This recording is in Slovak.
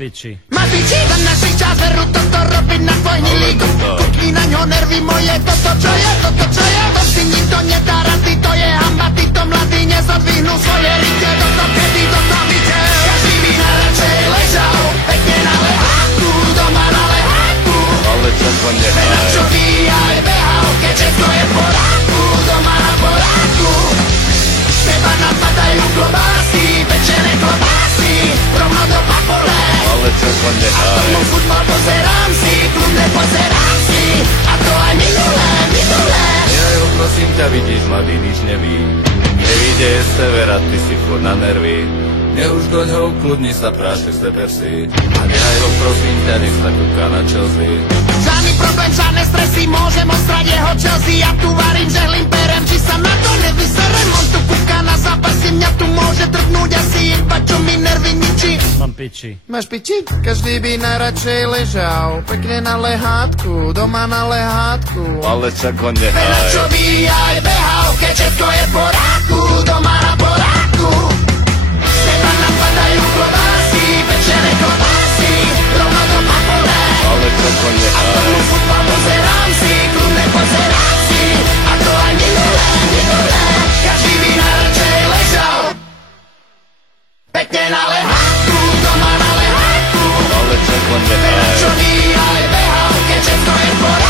piči. Máš piči, za našich čas veru toto robiť na tvoj hnilík. Kukni na ňo nervy moje, toto čo je, to si nikto nedá rady, to je hamba, títo mladí nezodvihnú svoje rite, toto kedy toto videl. Každý by najradšej ležal, pekne na leháku, doma na leháku. Ale často nehaj. Na čo by aj behal, keď všetko je v poráku, doma na poráku. Teba napadajú klobásy, pečené klobásy, rovno do papole. Ale často nehaj. A tomu futbal pozerám si, kľudne pozerám si, a to aj minulé. Ja ho prosím ťa, vidíš, mladý, nič neví. Nevíde severa, ty si furt na nervy. Už doň ho ukludni sa, prášek seber si. A nehaj ho prosím ťa, nech sa kúka na Chelsea. Žiadny problém, žiadne stresy, môžem ostrať jeho Chelsea. Ja tu varím, žehlím, perem, či sa na to nevyserem. On tu kúka na zápasy, mňa tu môže drgnúť asi iba, čo mi nervy ničí. Mám piči. Máš piči? Každý by najradšej ležal, pekne na lehátku, doma na lehátku. Ale čak ho Na nehaj. čo by aj behal, keď všetko je v poráku, doma na poráku. Teba napadajú klobásy, pečené klobásy, rovno do papole. Ale čak ho A nehaj. tomu futbal pozerám si, kľudne pozerám si, a to aj minulé. Každý by najradšej ležal, pekne na lehátku, doma na lehátku. Ale čak ho Na nehaj. čo by aj behal, keď všetko je v poráku.